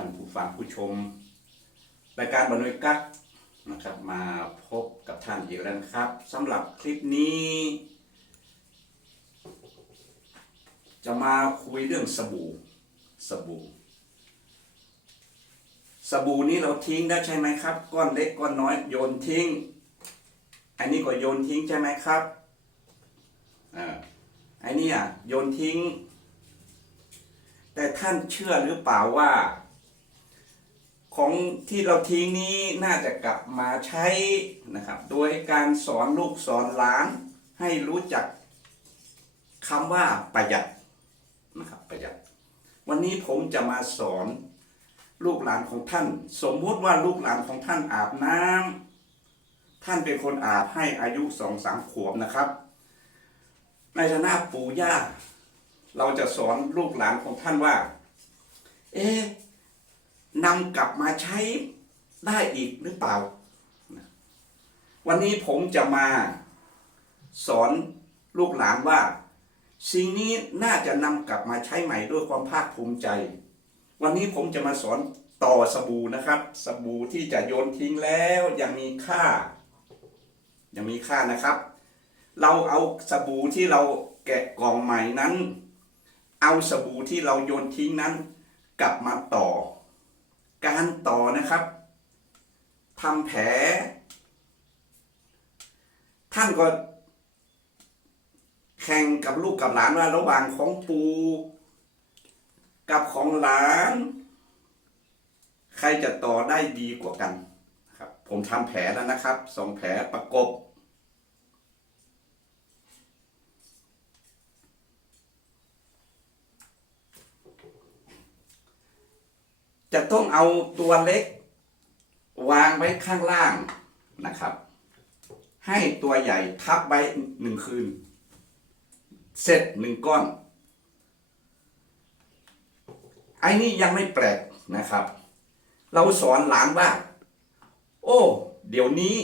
ท่านผู้ฟังผู้ชม รายการบรรยกักนะครับมาพบกับท่านอีกแล้วครับสำหรับคลิปนี้ จะมาคุยเรื่องสบู่สบู่สบู่นี้เราทิ้งได้ใช่ไหมครับ ก้อนเล็กก้อนน้อยโยนทิ้ง อันนี้ก็โยนทิ้งใช่ไหมครับอ่าอันนี้อะโยนทิ้ง แต่ท่านเชื่อหรือเปล่าว่า ของที่เราทิ้งนี้น่าจะกลับมาใช้นะครับ โดยการสอนลูกสอนหลานให้รู้จักคำว่าประหยัดนะครับประหยัด วันนี้ผมจะมาสอนลูกหลานของท่าน สมมุติว่าลูกหลานของท่านอาบน้ำท่านเป็นคนอาบให้อายุสองสามขวบนะครับ ในฐานะปู่ย่าเราจะสอนลูกหลานของท่านว่า เอ๊ะ นำกลับมาใช้ได้อีกหรือเปล่า วันนี้ผมจะมาสอนลูกหลานว่า สิ่งนี้น่าจะนำกลับมาใช้ใหม่ด้วยความภาคภูมิใจ วันนี้ผมจะมาสอนต่อสบู่นะครับ สบู่ที่จะโยนทิ้งแล้วยังมีค่า ยังมีค่านะครับ เราเอาสบู่ที่เราแกะกล่องใหม่นั้น เอาสบู่ที่เราโยนทิ้งนั้น กลับมาต่อ การต่อนะครับทำแผล ท่านก็ แข่งกับลูกกับหลานว่าระหว่างของปู กับของหลาน ใครจะต่อได้ดีกว่ากันครับ ผมทำแผลแล้วนะครับสองแผลประกบ จะต้องเอาตัวเล็ก วางไว้ข้างล่างนะครับ ให้ตัวใหญ่ทับไว้หนึ่งคืน เสร็จหนึ่งก้อนไอ้นี่ยังไม่แปลกนะครับ เราสอนหลานว่า โอ้ เดี๋ยวนี้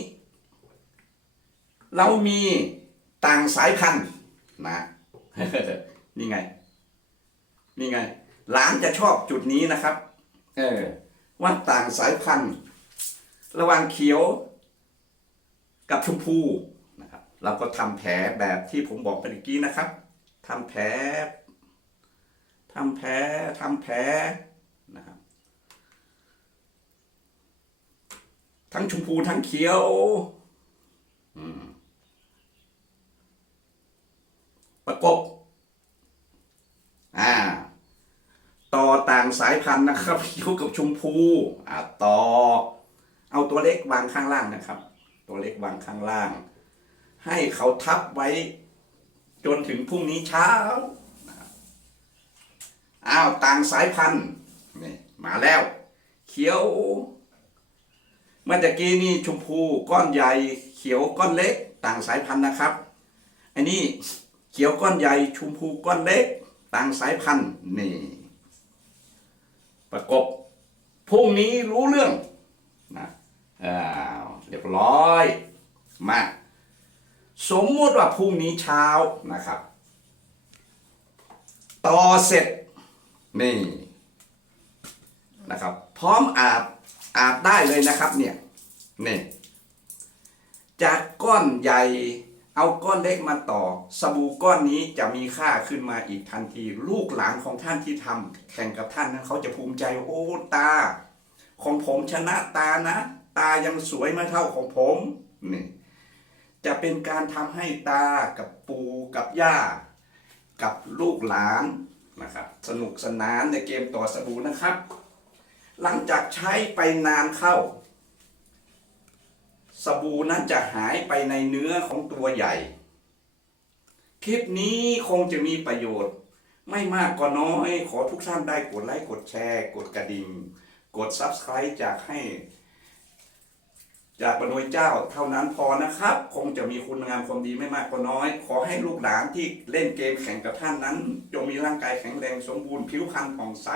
เรามีต่างสายพันธุ์นะนี่ไง นี่ไง หลานจะชอบจุดนี้นะครับ เออว่าต่างสายพันธุ์ ระหว่างเขียวกับชมพูนะครับ เราก็ทำแผลแบบที่ผมบอกไปเมื่อกี้นะครับทำแผลทำแผลทำแผลนะครับ ทั้งชมพูทั้งเขียวอืมประกบ อ่า ต่อต่าง สายพันธุ์นะครับเขียวกับชมพูอ่าต่อ เอาตัวเล็กวางข้างล่างนะครับ ตัวเล็กวางข้างล่าง ให้เขาทับไว้ จนถึงพรุ่งนี้เช้านะครับอ้าวต่างสายพันธุ์นี่มาแล้ว เขียวเมื่อตะกี้นี่ชมพูก้อนใหญ่ เขียวก้อนเล็ก ต่างสายพันธุ์นะครับ อันนี้เขียวก้อนใหญ่ชมพูก้อนเล็ก ต่างสายพันธุ์นี่ ประกบพรุ่งนี้รู้เรื่องนะอ้าวเรียบร้อยมาสมมติว่าพรุ่งนี้เช้านะครับ ต่อเสร็จนี่นะครับ พร้อมอาบอาบได้เลยนะครับเนี่ยนี่จากก้อนใหญ่ เอาก้อนเล็กมาต่อ สบู่ก้อนนี้จะมีค่าขึ้นมาอีกทันที ลูกหลานของท่านที่ทำแข่งกับท่านนั้นเขาจะภูมิใจโอ้ตา ของผมชนะตานะ ตายังสวยไม่เท่าของผมนี่จะเป็นการทำให้ตากับปู่กับย่า กับลูกหลานนะครับสนุกสนานในเกมต่อสบู่นะครับ หลังจากใช้ไปนานเข้า สบู่นั้นจะหายไปในเนื้อของตัวใหญ่ คลิปนี้คงจะมีประโยชน์ ไม่มากก็น้อย ขอทุกท่านได้กดไลค์กดแชร์ กดกระดิ่ง กด Subscribe จากให้ จากบรรยเจ้าเท่านั้นพอนะครับ คงจะมีคุณงามความดีไม่มากก็น้อย ขอให้ลูกหลานที่เล่นเกมแข่งกับท่านนั้น จงมีร่างกายแข็งแรงสมบูรณ์ผิวพรรณผ่องใส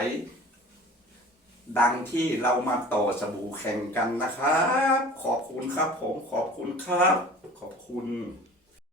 ดังที่เรามาต่อสบู่แข่งกันนะครับ ขอบคุณครับผมขอบคุณครับ ขอบคุณ